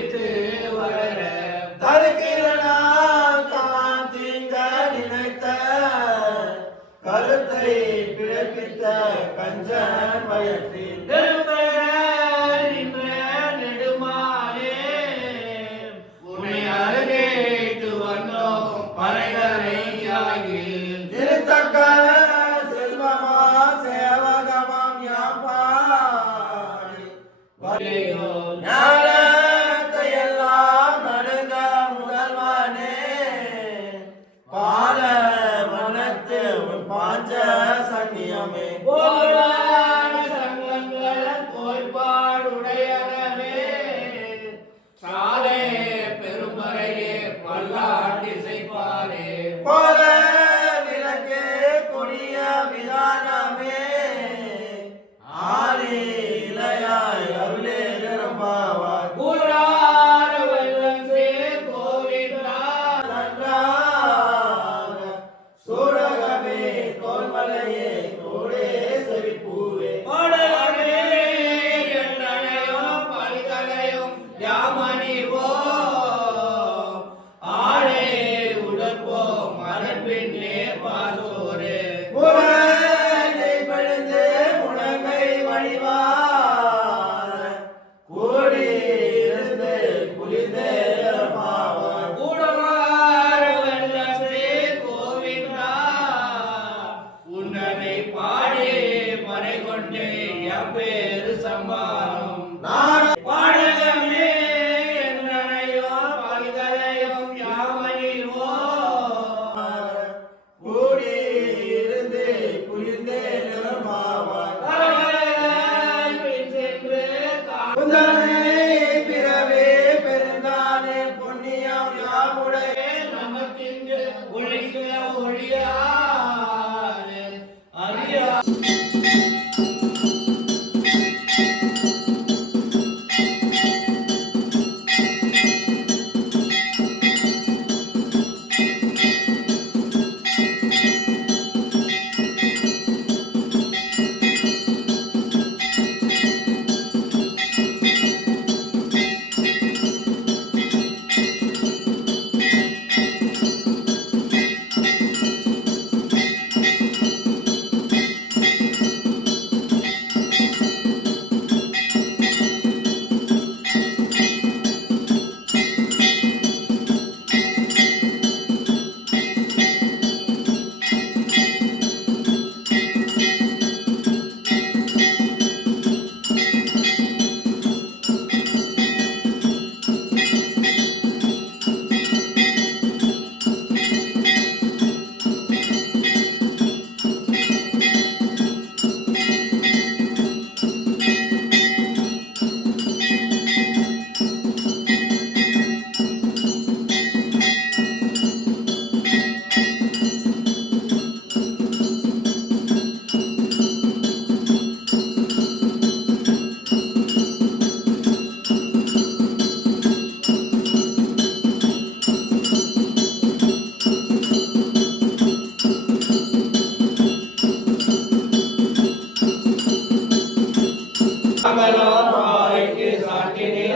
ஒழித்து வளர தருகிறனான் தான் தீங்க நினைத்த கருத்தை பிழைப்பித்த கஞ்சன் வயற்றின் ஞானத்தையெல்லாம் நடுங்க முதல்வனே பால மனத்து உன் பாஞ்ச சன்னியமே சங்கங்கள் கோய்பாடுடையனே சாலே பெருமறையே பல்லாட்டி செய்வாரே போல விளக்கே கொடிய விதானமே ஆரி இளையாய் அருளே நிரம்பாவாய் கூறார வெள்ளம் சேர் கோவிந்தா நன்றாக சூடகமே தோல்மலையே தோடே செவிப்பூவே ஓடகமே என்றனையும் பல்கலையும் யாமணிவோ ஆடே உடற்போம் மரபின்னே பாசோரே முறை பழுந்து முழங்கை வழிவார் கூடி இருந்து குளிர்ந்தே மாவார் கூடவார வெள்ளம் சேர் கோவிந்தா உன்னனை பாடி மறை கொண்டு எப்பேறு சம்பாரம் பாடகமே என்றனையும் பல்கலையும் யாமணிவோ கூடி இருந்து குளிர்ந்தே நிறமாவார் பின் சென்று புதனை பிறவே பெருந்தானே புண்ணியம் யாமுடைய நமக்கிங்கு ஒழிக்க ஒழியாது அறியா மங்களம் பாய்க்கு சாட்டினே